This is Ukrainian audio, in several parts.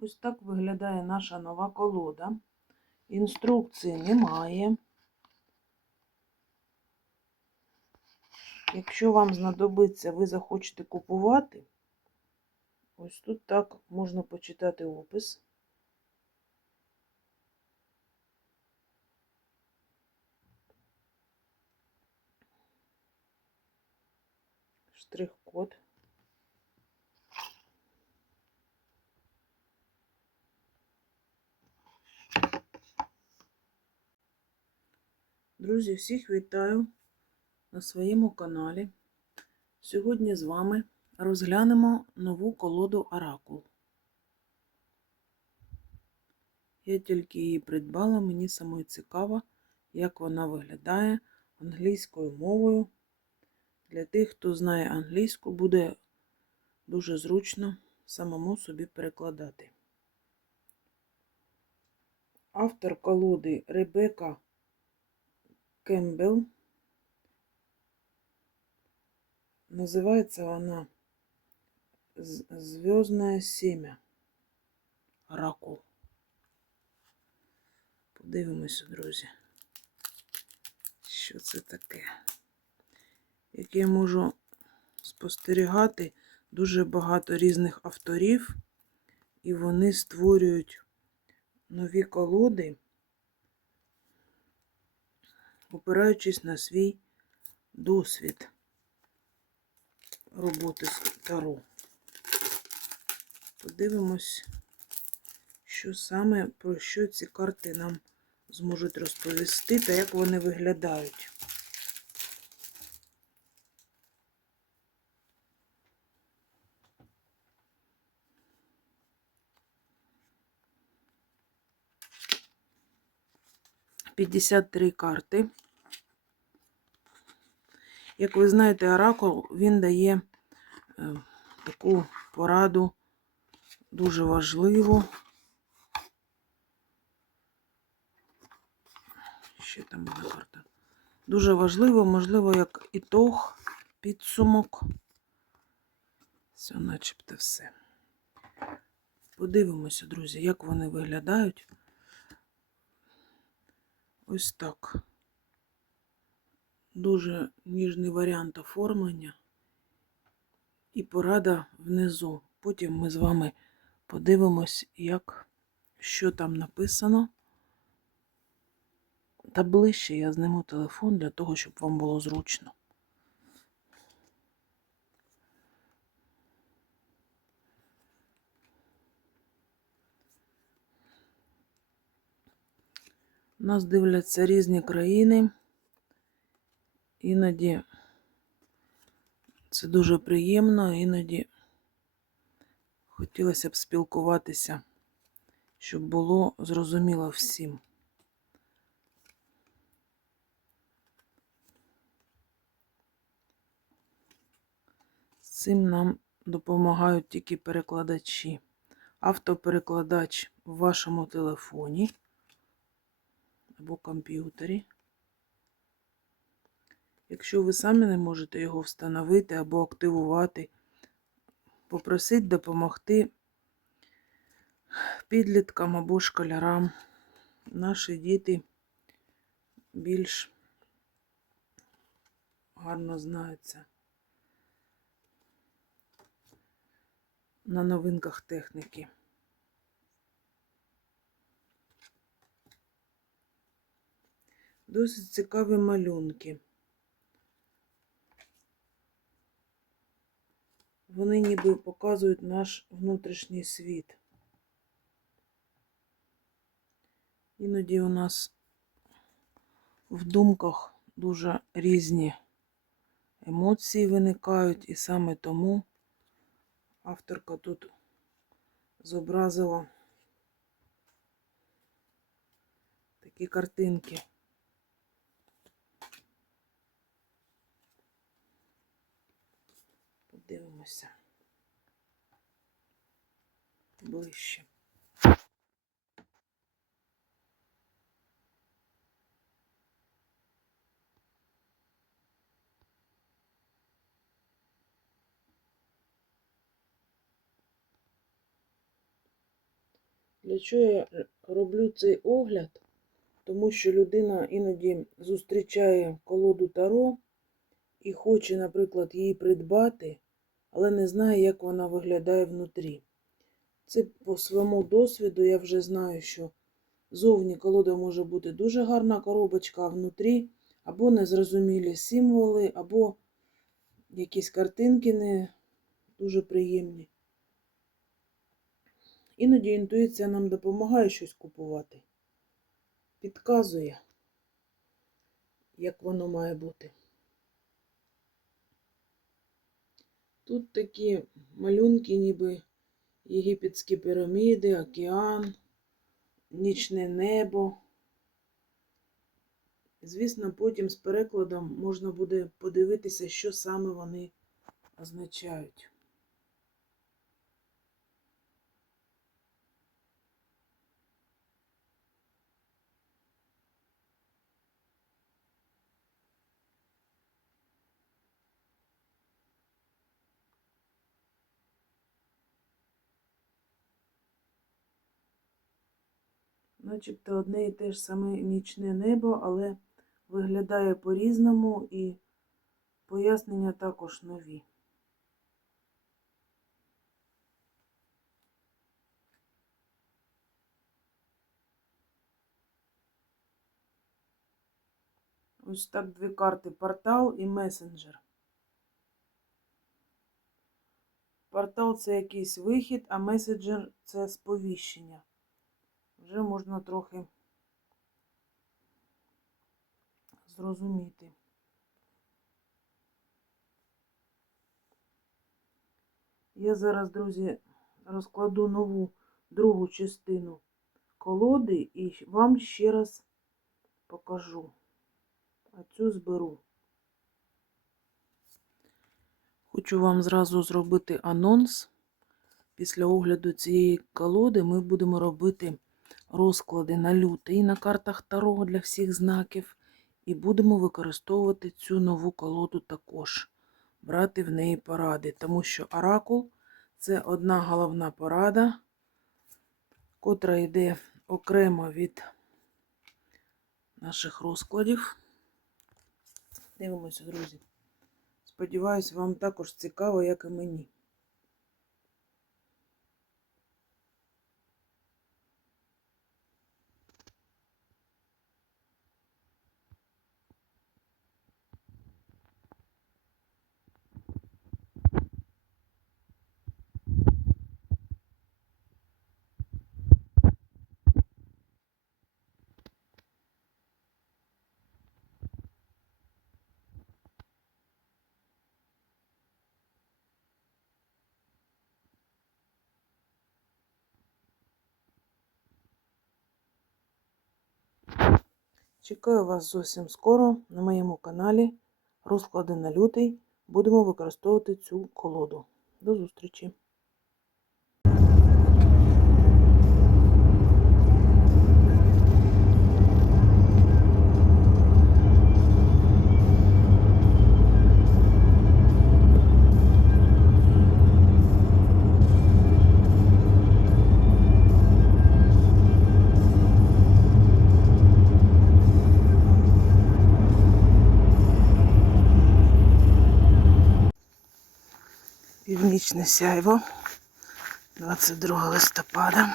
Ось так виглядає наша нова колода. Інструкції немає. Якщо вам знадобиться, ви захочете купувати, ось тут так можна почитати опис. Штрих-код. Друзі, всіх вітаю на своєму каналі. Сьогодні з вами розглянемо нову колоду Оракул. Я тільки її придбала, мені самою цікаво, як вона виглядає англійською мовою. Для тих, хто знає англійську, буде дуже зручно самому собі перекладати. Автор колоди Ребека Кембл. Называется она Звездное семя. Оракул. Подивимося, друзі, що це таке. Як я можу спостерігати дуже багато різних авторів, і вони створюють нові колоди, опираючись на свій досвід роботи з Таро. Подивимось, що саме про що ці карти нам зможуть розповісти та як вони виглядають. П'ятдесят три карти. Як ви знаєте, оракул він дає е, таку пораду дуже важливу. Ще там була карта. Дуже важливо, можливо, як ітог, підсумок. Все, начебто все. Подивимося, друзі, як вони виглядають. Ось так. Дуже ніжний варіант оформлення і порада внизу. Потім ми з вами подивимось, як, що там написано. Та ближче я зниму телефон для того, щоб вам було зручно. Нас дивляться різні країни. Іноді це дуже приємно, іноді хотілося б спілкуватися, щоб було зрозуміло всім. З цим нам допомагають тільки перекладачі. Автоперекладач в вашому телефоні або комп'ютері. Якщо ви самі не можете його встановити або активувати, попросіть допомогти підліткам або школярам. Наші діти більш гарно знаються на новинках техніки. Досить цікаві малюнки. Вони ніби показують наш внутрішній світ. Іноді у нас в думках дуже різні емоції виникають, і саме тому авторка тут зобразила такі картинки. Подивимося ближче. Для чого я роблю цей огляд? Тому що людина іноді зустрічає колоду Таро і хоче, наприклад, її придбати, але не знає, як вона виглядає внутрі. Це по своєму досвіду я вже знаю, що зовні колода може бути дуже гарна коробочка, а внутрі або незрозумілі символи, або якісь картинки не дуже приємні. Іноді інтуїція нам допомагає щось купувати, підказує, як воно має бути. Тут такі малюнки, ніби єгипетські піраміди, океан, нічне небо. Звісно, потім з перекладом можна буде подивитися, що саме вони означають. Начебто одне і те ж саме нічне небо, але виглядає по-різному і пояснення також нові. Ось так дві карти портал і месенджер. Портал це якийсь вихід, а месенджер це сповіщення. Вже можна трохи зрозуміти. Я зараз, друзі, розкладу нову другу частину колоди і вам ще раз покажу. А цю зберу. Хочу вам зразу зробити анонс. Після огляду цієї колоди ми будемо робити розклади на лютий на картах Таро для всіх знаків. І будемо використовувати цю нову колоду також, брати в неї поради, тому що оракул це одна головна порада, котра йде окремо від наших розкладів. Дивимося, друзі. Сподіваюсь, вам також цікаво, як і мені. Чекаю вас зовсім скоро на моєму каналі. Розклади на лютий. Будемо використовувати цю колоду. До зустрічі! Північне сяйво, 22 листопада,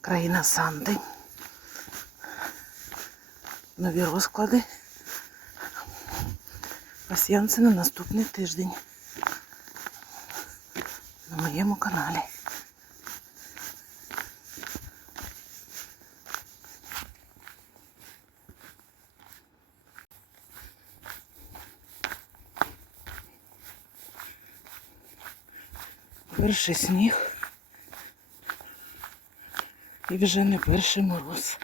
країна Санди. Нові розклади. Пасіянси на наступний тиждень на моєму каналі. Перший сніг і вже не перший мороз.